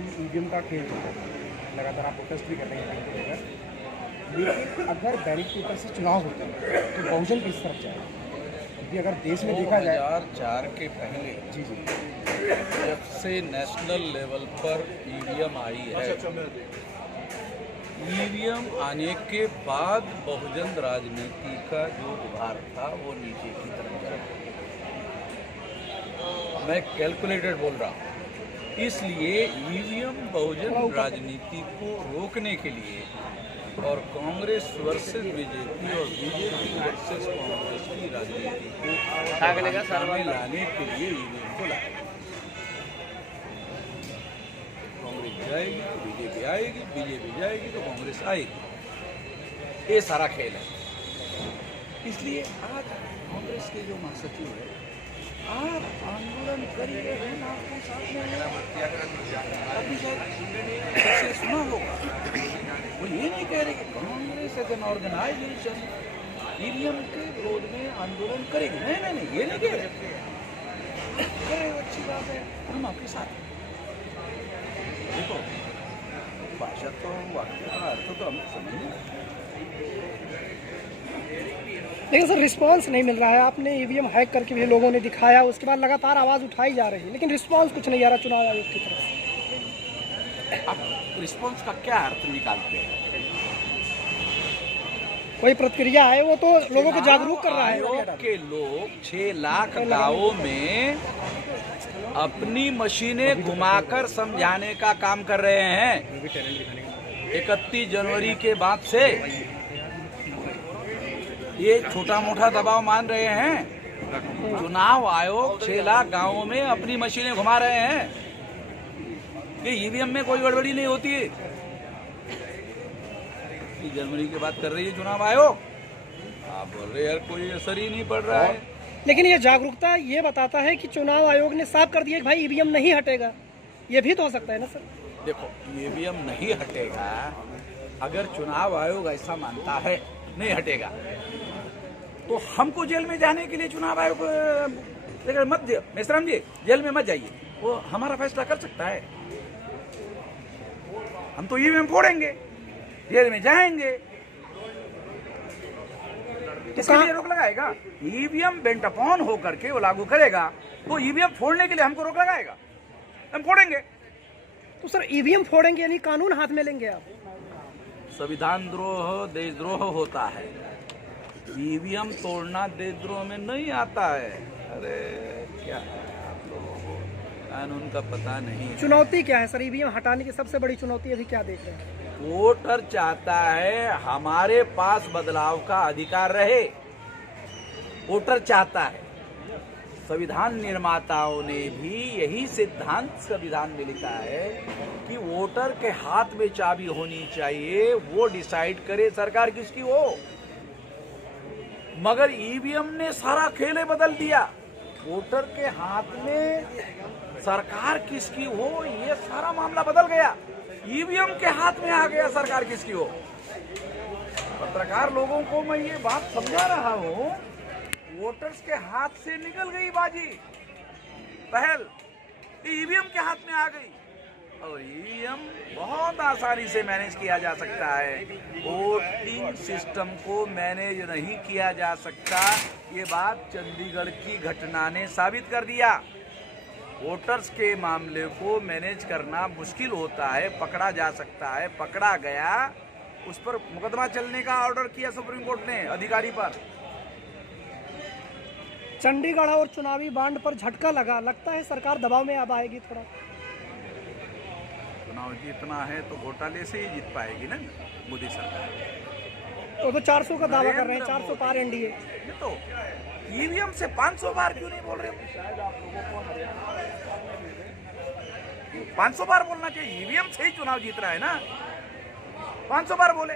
अभी ईवीएम का खेल चल रहा है, लगातार आप प्रोटेस्ट भी कर रहे हैं को लेकर, लेकिन अगर बैलेट पेपर से चुनाव होते हैं तो बहुजन किस तरफ जाए? क्योंकि अगर देश में देखा जाए 2004 के पहले जी जी जब से नेशनल लेवल पर ईवीएम आई है, ईवीएम आने के बाद बहुजन राजनीति का जो उभार था वो नीचे की तरफ जा रहा है। मैं कैलकुलेटेड बोल रहा हूँ। इसलिए ईवीएम बहुजन राजनीति को रोकने के लिए और कांग्रेस वर्सेस बीजेपी और बीजेपी वर्सेस कांग्रेस की राजनीति को सामने लाने के लिए ईवीएम को लाया। कांग्रेस जाएगी तो बीजेपी आएगी, बीजेपी जाएगी तो कांग्रेस आएगी। ये सारा खेल है। इसलिए आज कांग्रेस के जो महासचिव है, आप आंदोलन करिए, हम आपको साथ में अभी शायद सुना होगा, वो ये नहीं कह रहे कि Congress as an organisation EVM के विरोध में आंदोलन करेगी। नहीं नहीं, ये नहीं कह रहे। अच्छी बात है, हम आपके साथ हैं। देखो, भाषा तो वाक्य का अर्थ तो हम समझ नहीं। लेकिन सर रिस्पांस नहीं मिल रहा है। आपने ईवीएम हैक करके भी लोगों ने दिखाया, उसके बाद लगातार आवाज़ उठाई जा रही है, लेकिन रिस्पांस कुछ नहीं आ रहा चुनाव आयोग की तरफ से। आप रिस्पांस का क्या अर्थ निकालते हैं? कोई प्रतिक्रिया है, वो तो लोगों को जागरूक कर रहा है। आयोग के लोग 6 लाख गांवों में अपनी मशीनें घुमाकर समझाने का काम कर रहे हैं। 31 जनवरी के बाद से ये छोटा मोटा दबाव मान रहे हैं। चुनाव आयोग 6 लाख गांवों में अपनी मशीनें घुमा रहे हैं कि ईवीएम में कोई गड़बड़ी नहीं होती है। जनवरी की बात कर रही है चुनाव आयोग, आप बोल रहे यार कोई असर ही नहीं पड़ रहा है। लेकिन ये जागरूकता ये बताता है कि चुनाव आयोग ने साफ कर दिया कि भाई ईवीएम नहीं हटेगा। ये भी तो हो सकता है ना सर? देखो, ईवीएम नहीं हटेगा, अगर चुनाव आयोग ऐसा मानता है नहीं हटेगा तो हमको जेल में जाने के लिए चुनाव आयोग मत मेसराम जी जेल में मत जाइए, वो हमारा फैसला कर सकता है। हम तो ईवीएम फोड़ेंगे, जेल में जाएंगे, इसके लिए रोक लगाएगा। ईवीएम बेंट अपॉन होकर के वो लागू करेगा, तो ईवीएम फोड़ने के लिए हमको रोक लगाएगा, हम फोड़ेंगे। तो सर ईवीएम फोड़ेंगे यानी कानून हाथ में लेंगे आप? संविधान द्रोह देशद्रोह होता है, ईवीएम तोड़ना देशद्रोह में नहीं आता है। अरे क्या है, आप लोगों को कानून का पता नहीं। चुनौती क्या है सर? ईवीएम हटाने की सबसे बड़ी चुनौती अभी क्या देख रहे हैं? वोटर चाहता है हमारे पास बदलाव का अधिकार रहे, वोटर चाहता है। संविधान निर्माताओं ने भी यही सिद्धांत संविधान में लिखा है कि वोटर के हाथ में चाबी होनी चाहिए, वो डिसाइड करे सरकार किसकी हो। मगर ईवीएम ने सारा खेल बदल दिया, वोटर के हाथ में सरकार किसकी हो ये सारा मामला बदल गया। ईवीएम के हाथ में आ गया सरकार किसकी हो। पत्रकार लोगों को मैं ये बात समझा रहा हूँ, वोटर्स के हाथ से निकल गई बाजी, पहल ईवीएम के हाथ में आ गई। और ईवीएम बहुत आसानी से मैनेज किया जा सकता है, वोटिंग सिस्टम को मैनेज नहीं किया जा सकता। ये बात चंडीगढ़ की घटना ने साबित कर दिया। वोटर्स के मामले को मैनेज करना मुश्किल होता है, पकड़ा जा सकता है, पकड़ा गया, उस पर मुकदमा चलने का ऑर्डर किया सुप्रीम कोर्ट ने अधिकारी पर। चंडीगढ़ और चुनावी बांड पर झटका लगा, लगता है सरकार दबाव में अब आएगी थोड़ा। चुनाव जीतना है तो घोटाले से ही जीत पाएगी ना मोदी सरकार। तो 400 का दावा कर रहे हैं, 400 पार एनडीए। ये तो ईवीएम से 500 बार क्यों नहीं बोल रहे? 500 बार बोलना चाहिए, ईवीएम से ही चुनाव जीत रहा है ना, 500 बार बोले।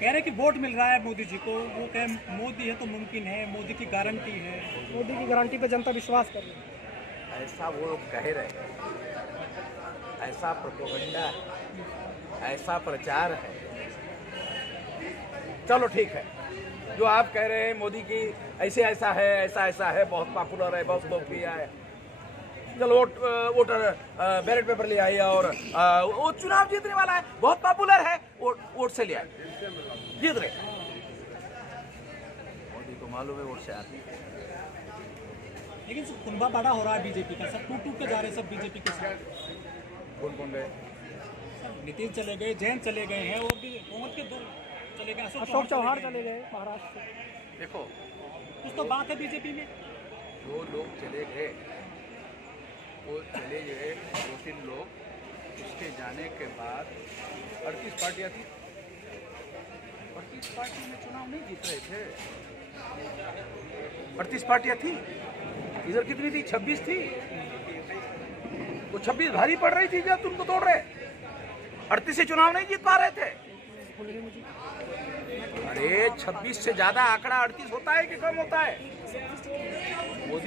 कह रहे कि वोट मिल रहा है मोदी जी को, वो कह मोदी है तो मुमकिन है, मोदी की गारंटी है। मोदी की गारंटी पे जनता विश्वास कर रही है। ऐसा वो लोग कह रहे हैं, ऐसा प्रोपेगेंडा है, ऐसा प्रचार है। चलो ठीक है, जो आप कह रहे हैं मोदी की ऐसे ऐसा है, ऐसा ऐसा है, बहुत पॉपुलर है, बहुत लोकप्रिय है, चलो वोटर बैलेट पेपर ले आए और वो चुनाव जीतने वाला है, बहुत पॉपुलर है, वोट से ले आए, जीत रहे। मोदी को मालूम है वोट से आते। लेकिन सब कुनबा बड़ा हो रहा है बीजेपी का, सब टूट के जा रहे हैं सब बीजेपी के साथ। कौन कौन गए? नीतीश चले गए, जैन चले गए हैं, और भी बहुमत के 2 चले गए, अशोक चौहान चले गए महाराष्ट्र से। देखो कुछ तो बात है बीजेपी में। जो लोग चले गए वो चले गए, 2-3 लोग, उसके जाने के बाद 38 पार्टियां थी, 38 पार्टी में चुनाव नहीं जीत रहे थे, 38 पार्टियां थी, इधर कितनी थी? 26 थी। वो 26 भारी पड़ रही थी जब तुमको तोड़ रहे, 38 से चुनाव नहीं जीत पा रहे थे। अरे 26 से ज्यादा आंकड़ा 38 होता है कि कम होता है? मोदी